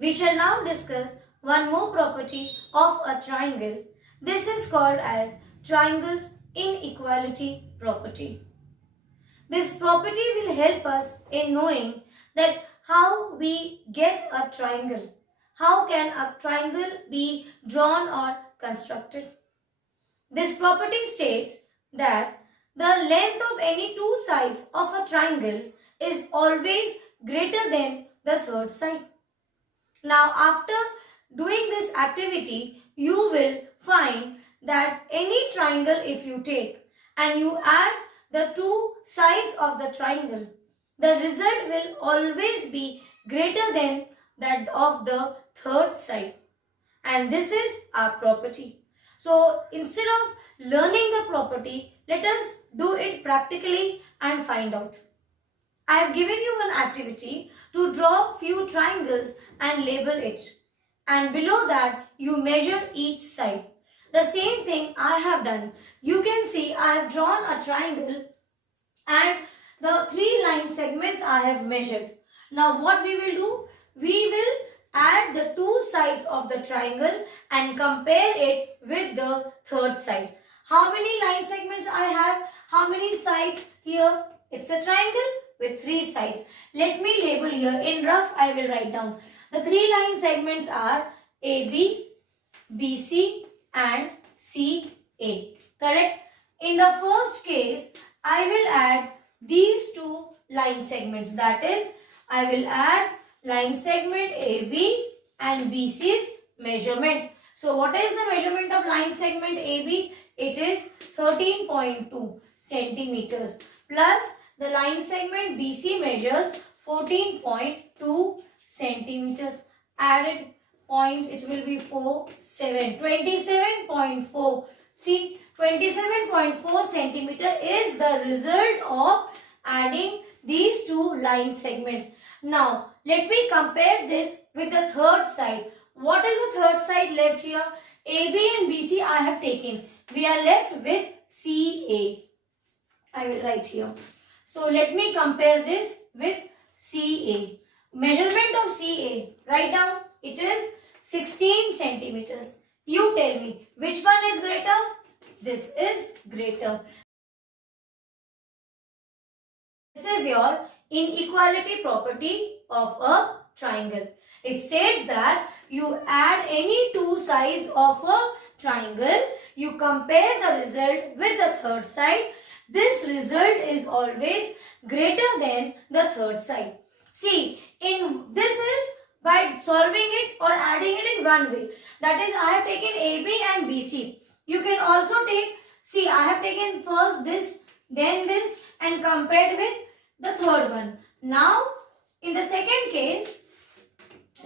We shall now discuss one more property of a triangle. This is called as triangle's inequality property. This property will help us in knowing that how we get a triangle. How can a triangle be drawn or constructed? This property states that the length of any two sides of a triangle is always greater than the third side. Now, after doing this activity, you will find that any triangle if you take and you add the two sides of the triangle, the result will always be greater than that of the third side. And this is our property. So, instead of learning the property, let us do it practically and find out. I have given you one activity to draw few triangles and label it. And below that, you measure each side. The same thing I have done. You can see I have drawn a triangle and the three line segments I have measured. Now what we will do? We will add the two sides of the triangle and compare it with the third side. How many line segments I have? How many sides here? It's a triangle with three sides. Let me label here. In rough, I will write down. The three line segments are AB, BC and CA. Correct? In the first case, I will add these two line segments. That is, I will add line segment AB and BC's measurement. So, what is the measurement of line segment AB? It is 13.2 centimeters plus the line segment BC measures 14.2 centimeters. Added point, it will be 27.4. See, 27.4 centimeter is the result of adding these two line segments. Now, let me compare this with the third side. What is the third side left here? AB and BC I have taken. We are left with CA. I will write here. So, let me compare this with CA. Measurement of CA. Write down. It is 16 centimeters. You tell me which one is greater? This is greater. This is your inequality property of a triangle. It states that you add any two sides of a triangle, you compare the result with the third side. This result is always greater than the third side. See, this is by solving it or adding it in one way. That is, I have taken AB and BC. You can also take, see, I have taken first this, then this and compared with the third one. Now, in the second case,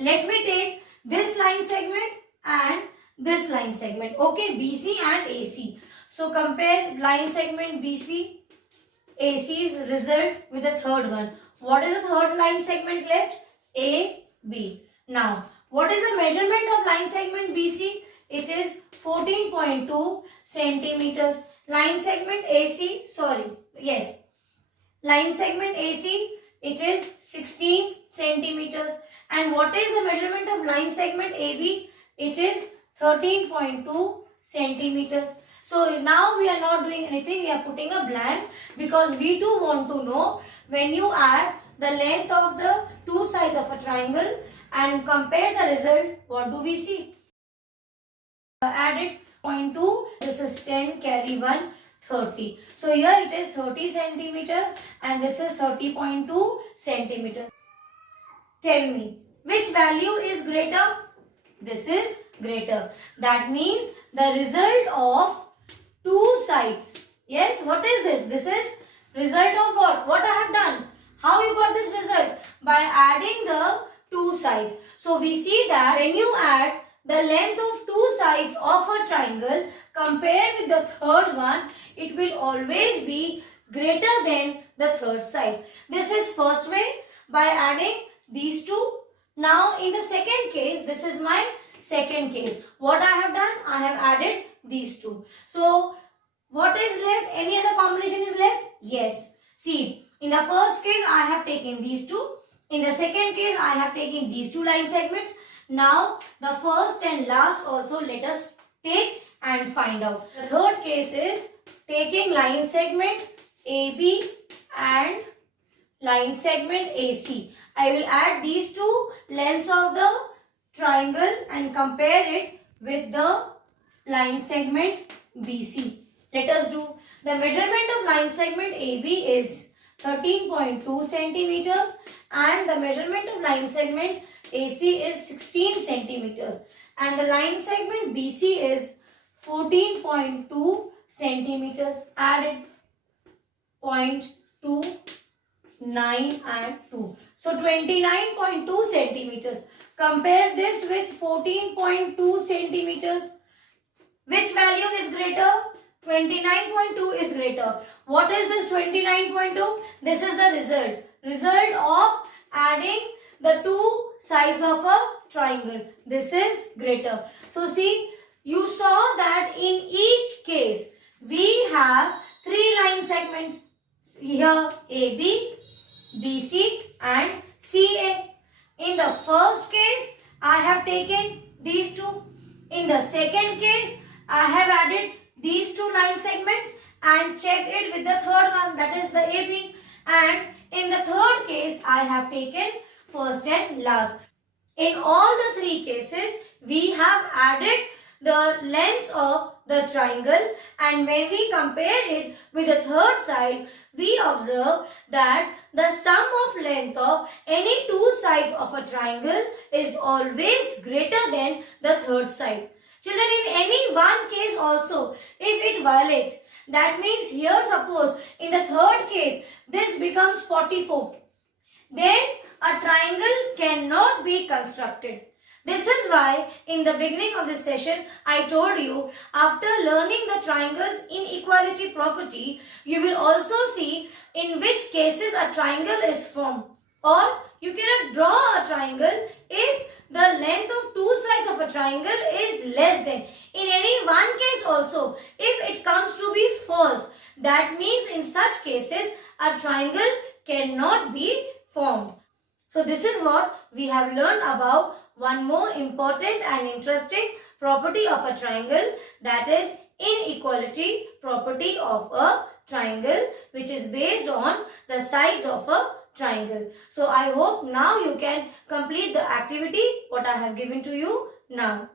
let me take this line segment and this line segment. Okay, BC and AC. So, compare line segment BC, AC's result with the third one. What is the third line segment left? AB. Now, what is the measurement of line segment BC? It is 14.2 centimeters. Line segment AC, line segment AC, it is 16 centimeters. And what is the measurement of line segment AB? It is 13.2 centimeters. So now we are not doing anything, we are putting a blank because we too want to know when you add the length of the two sides of a triangle and compare the result, what do we see? Added 0.2, this is 10, carry 1, 30. So here it is 30 centimeter and this is 30.2 centimeter. Tell me, which value is greater? This is greater. That means the result of two sides. Yes, what is this? This is result of what? What I have done? How you got this result? By adding the two sides. So we see that when you add the length of two sides of a triangle compared with the third one, it will always be greater than the third side. This is first way by adding these two. Now in the second case, this is my second case. What I have done? I have added these two. So what is left? Any other combination is left? Yes. See, in the first case I have taken these two. In the second case I have taken these two line segments. Now the first and last also let us take and find out. The third case is taking line segment AB and line segment AC. I will add these two lengths of the triangle and compare it with the line segment BC. Let us do. The measurement of line segment AB is 13.2 centimeters and the measurement of line segment AC is 16 centimeters and the line segment BC is 14.2 centimeters. Added 0.2, 9 and 2. So 29.2 centimeters. Compare this with 14.2 centimeters. Which value is greater? 29.2 is greater. What is this 29.2? This is the result. Result of adding the two sides of a triangle. This is greater. So see, you saw that in each case we have three line segments. Here AB, BC and CA. In the first case, I have taken these two. In the second case, I have added these two line segments and checked it with the third one, that is the AB. And in the third case, I have taken first and last. In all the three cases, we have added the lengths of the triangle, and when we compare it with the third side, we observe that the sum of length of any two sides of a triangle is always greater than the third side. Children, in any one case also, if it violates, that means here suppose in the third case, this becomes 44. Then a triangle cannot be constructed. This is why in the beginning of this session, I told you after learning the triangles inequality property, you will also see in which cases a triangle is formed. Or you cannot draw a triangle if the length of two sides of a triangle is less than. In any one case also, if it comes to be false, that means in such cases a triangle cannot be formed. So this is what we have learned about one more important and interesting property of a triangle, that is inequality property of a triangle, which is based on the sides of a triangle. So I hope now you can complete the activity what I have given to you now.